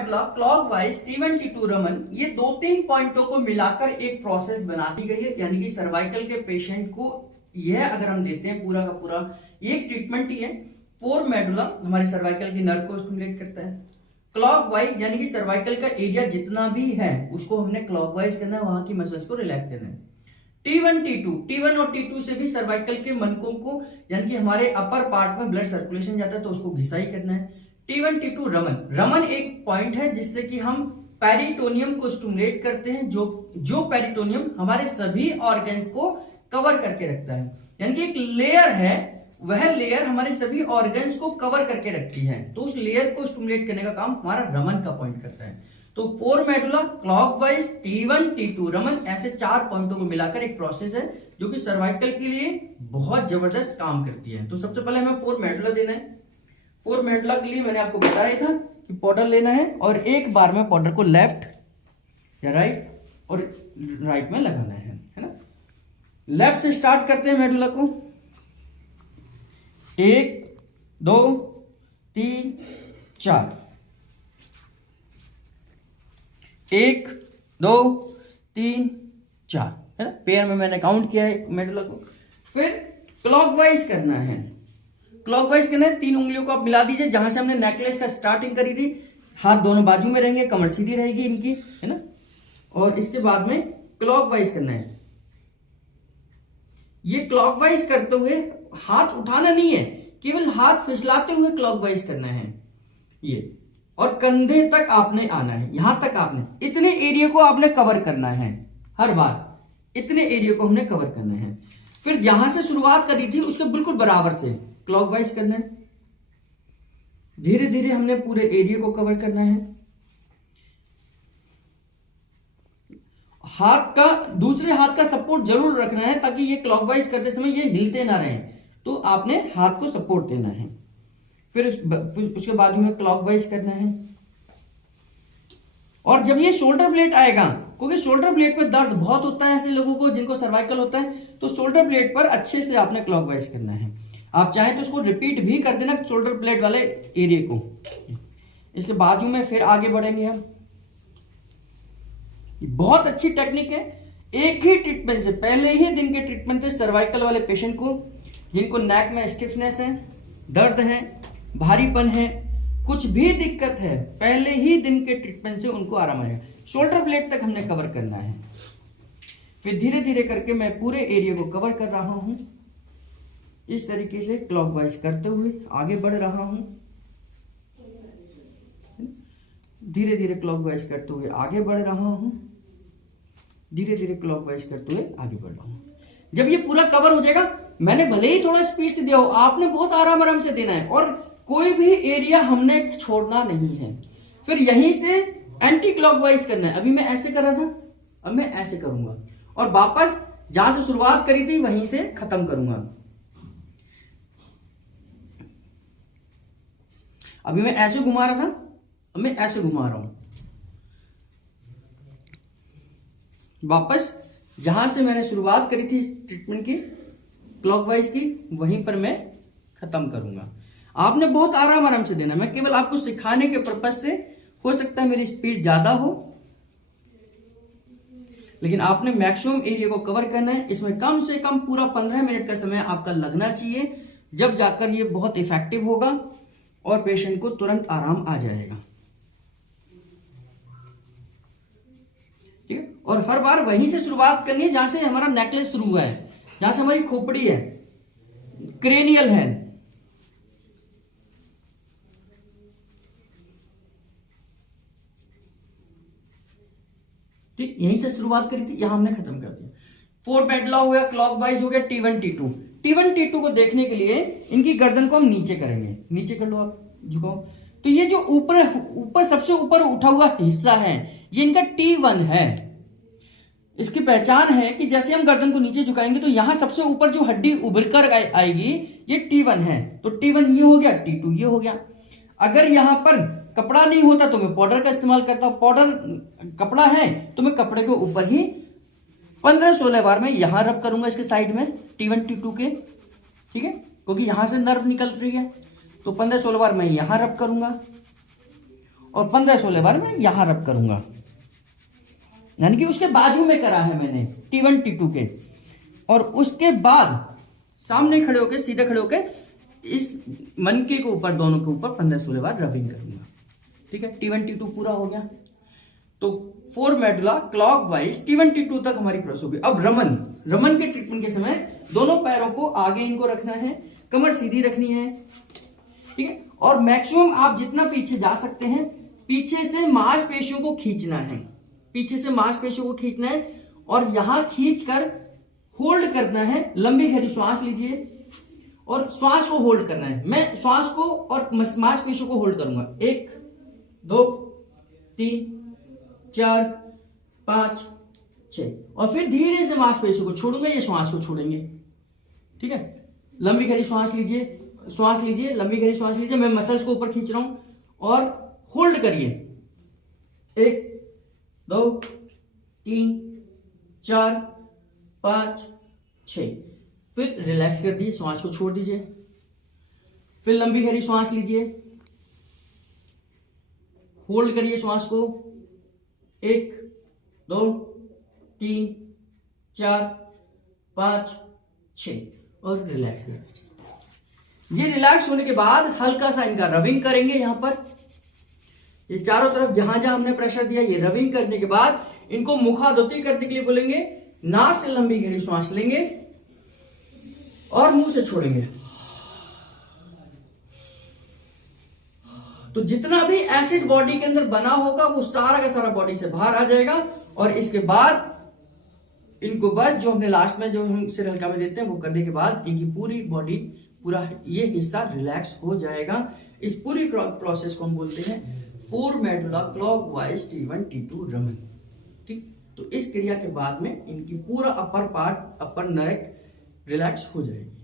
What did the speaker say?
Medulla clockwise T1 T2 Raman, ये 2-3 पॉइंटों को मिलाकर एक प्रोसेस बना दी गई है। यानी कि सर्वाइकल के पेशेंट को यह अगर हम देते हैं पूरा का पूरा एक ट्रीटमेंट ही है। 4 मेडुला हमारे सर्वाइकल की नर्व को स्टिमुलेट करता है। क्लॉकवाइज यानी कि सर्वाइकल का एरिया जितना भी है उसको हमने क्लॉकवाइज करना है, वहां की मसल्स को रिलैक्स करना है। T1 और T2 से भी सर्वाइकल के मनकों को यानी कि हमारे अपर पार्ट में ब्लड सर्कुलेशन जाता है तो उसको घिसाई करना है। T1 T2 रमन एक पॉइंट है जिससे कि हम पेरिटोनियम को स्टिमुलेट करते हैं, जो पेरिटोनियम हमारे सभी ऑर्गन्स को कवर करके रखता है। यानी कि एक लेयर है, वह लेयर हमारे सभी ऑर्गन्स को कवर करके रखती है, तो उस लेयर को स्टिमुलेट करने का काम हमारा रमन का पॉइंट करता है। तो 4 medulla clockwise T1 T2 Raman, ऐसे 4 पॉइंटों को मिलाकर एक प्रोसेस है जो कि सर्वाइकल के लिए बहुत जबरदस्त काम करती है। तो सबसे पहले हमें 4 मेडुला देना है। 4 मेडुला के लिए मैंने आपको बताया था कि पाउडर लेना है और एक बार में पाउडर को लेफ्ट या राइट और राइट में लगाना है ना। लेफ्ट से स्टार्ट करते हैं मेडुला को। 1 2 3 4, 1 2 3 4 है ना। पेयर में मैंने काउंट किया है मेडुला को। फिर क्लॉकवाइज करना है। क्लॉकवाइज करना है, 3 उंगलियों को आप मिला दीजिए जहां से हमने नेकलेस का स्टार्टिंग करी थी। हाथ दोनों बाजू में रहेंगे, कमर सीधी रहेगी इनकी, है ना। और इसके बाद में क्लॉकवाइज करना है। ये क्लॉकवाइज करते हुए हाथ उठाना नहीं है, केवल हाथ फिसलाते हुए क्लॉकवाइज करना है ये, और कंधे तक आपने आना है, यहां तक आपने इतने एरिया को आपने कवर करना है। हर बार इतने एरिया को हमने कवर करना है। फिर जहां से शुरुआत करी थी उसके बिल्कुल बराबर से क्लॉकवाइज करना है। धीरे धीरे हमने पूरे एरिया को कवर करना है। हाथ का, दूसरे हाथ का सपोर्ट जरूर रखना है ताकि ये क्लॉकवाइज करते समय ये हिलते ना रहें, तो आपने हाथ को सपोर्ट देना है। फिर उसके बाद में क्लॉकवाइज करना है। और जब ये शोल्डर ब्लेड आएगा, क्योंकि शोल्डर ब्लेड पर दर्द बहुत होता है ऐसे लोगों को जिनको सर्वाइकल होता है, तो शोल्डर ब्लेड पर अच्छे से आपने क्लॉकवाइज करना है। आप चाहें तो उसको रिपीट भी कर देना शोल्डर ब्लेड वाले एरिया को। इसके बाजू में फिर आगे बढ़ेंगे हम। बहुत अच्छी टेक्निक है। एक ही ट्रीटमेंट से, पहले ही दिन के ट्रीटमेंट से सर्वाइकल वाले पेशेंट को जिनको नेक में स्टिफनेस है, दर्द है, भारीपन है, कुछ भी दिक्कत है, पहले ही दिन के ट्रीटमेंट से उनको आराम आएगा। शोल्डर ब्लेड तक हमने कवर करना है। फिर धीरे धीरे करके मैं पूरे एरिया को कवर कर रहा हूं। इस तरीके से क्लॉकवाइज करते हुए आगे बढ़ रहा हूं। धीरे धीरे क्लॉकवाइज करते हुए आगे बढ़ रहा हूं। धीरे धीरे क्लॉकवाइज करते हुए आगे बढ़ रहा हूं। जब ये पूरा कवर हो जाएगा, मैंने भले ही थोड़ा स्पीड से दिया हो, आपने बहुत आराम आराम से देना है और कोई भी एरिया हमने छोड़ना नहीं है। फिर यहीं से एंटी क्लॉकवाइज करना है। अभी मैं ऐसे कर रहा था, अब मैं ऐसे करूंगा और वापस जहां से शुरुआत करी थी वहीं से खत्म करूंगा। अभी मैं ऐसे घुमा रहा था, अब मैं ऐसे घुमा रहा हूं। वापस जहां से मैंने शुरुआत करी थी ट्रीटमेंट की क्लॉकवाइज की, वहीं पर मैं खत्म करूंगा। आपने बहुत आराम आराम से देना। मैं केवल आपको सिखाने के पर्पज से, हो सकता है मेरी स्पीड ज्यादा हो, लेकिन आपने मैक्सिमम एरिया को कवर करना है। इसमें कम से कम पूरा 15 मिनट का समय आपका लगना चाहिए, जब जाकर ये बहुत इफेक्टिव होगा और पेशेंट को तुरंत आराम आ जाएगा। ठीक है। और हर बार वहीं से शुरुआत करनी है जहां से हमारा नेकलेस शुरू हुआ है, जहां से हमारी खोपड़ी है, क्रेनियल है। ठीक, यहीं से शुरुआत करी थी, यहां हमने खत्म कर दिया। 4 मेडुला हो गया, क्लॉकवाइज हो गया। T1 T2 को देखने के लिए इनकी गर्दन को हम नीचे करेंगे। नीचे कर लो आप, झुकाओ। तो ये जो ऊपर सबसे ऊपर उठा हुआ हिस्सा है, ये इनका T1 है। इसकी पहचान है कि जैसे हम गर्दन को नीचे झुकाएंगे तो यहां सबसे ऊपर जो हड्डी उभर कर आएगी, ये T1 है। तो T1 ये हो गया, T2 ये हो गया। अगर यहां पर कपड़ा नहीं होता तो मैं पाउडर का इस्तेमाल करता हूं। पाउडर, कपड़ा है तो मैं कपड़े के ऊपर ही 15-16 बार मैं यहां रब करूंगा इसके साइड में T1 T2 के। ठीक है, क्योंकि यहां से नर्व निकल रही है, तो 15-16 बार मैं यहां रब करूंगा। और 15-16 बार मैं यहां रब करूंगा, यानी कि उसके बाजू में करा है मैंने T1 T2 के। और उसके बाद सामने खड़े होके, सीधे खड़े होके इस मनके के ऊपर, दोनों के ऊपर 15-16 बार रबिंग करूंगा। ठीक है, T1 T2 पूरा हो गया। तो 4 मेडुला क्लॉकवाइज T1 T2 तक हमारी प्रोसेस होगी। अब रमन के ट्रीटमेंट के समय दोनों पैरों को आगे इनको रखना है, कमर सीधी रखनी है। ठीक है, और मैक्सिमम आप जितना पीछे जा सकते हैं, पीछे से मांसपेशियों को खींचना है, पीछे से मांसपेशियों को खींचना है और यहां खींचकर होल्ड करना है। लंबी गहरी श्वास लीजिए और श्वास को होल्ड करना है। मैं श्वास को और मांसपेशियों को होल्ड करूंगा। 1 2 3 4 5 6 और फिर धीरे से मांसपेशियों को छोड़ूंगा, ये श्वास को छोड़ेंगे। ठीक है, लंबी गहरी श्वास लीजिए, लंबी गहरी श्वास लीजिए। मैं मसल्स को ऊपर खींच रहा हूं और होल्ड करिए। 1 2 3 4 5 6, फिर रिलैक्स कर दीजिए, श्वास को छोड़ दीजिए। फिर लंबी गहरी श्वास लीजिए, होल्ड करिए श्वास को। 1 2 3 4 5 6 और रिलैक्स कर दीजिए। ये रिलैक्स होने के बाद हल्का सा इनका रबिंग करेंगे। यहां पर ये चारों तरफ जहां जहां हमने प्रेशर दिया, ये रबिंग करने के बाद इनको मुखादोती करने के लिए बोलेंगे। नाक से लंबी गहरी श्वास लेंगे और मुंह से छोड़ेंगे। तो जितना भी एसिड बॉडी के अंदर बना होगा वो सारा का सारा बॉडी से बाहर आ जाएगा। और इसके बाद इनको बस जो हमने लास्ट में जो हम सिर हल्का में देते हैं वो करने के बाद इनकी पूरी बॉडी, पूरा ये हिस्सा रिलैक्स हो जाएगा। इस पूरी प्रोसेस को हम बोलते हैं 4 medulla clockwise T1 T2 Raman. ठीक, तो इस क्रिया के बाद में इनकी पूरा अपर पार्ट, अपर नेक रिलैक्स हो जाएगी।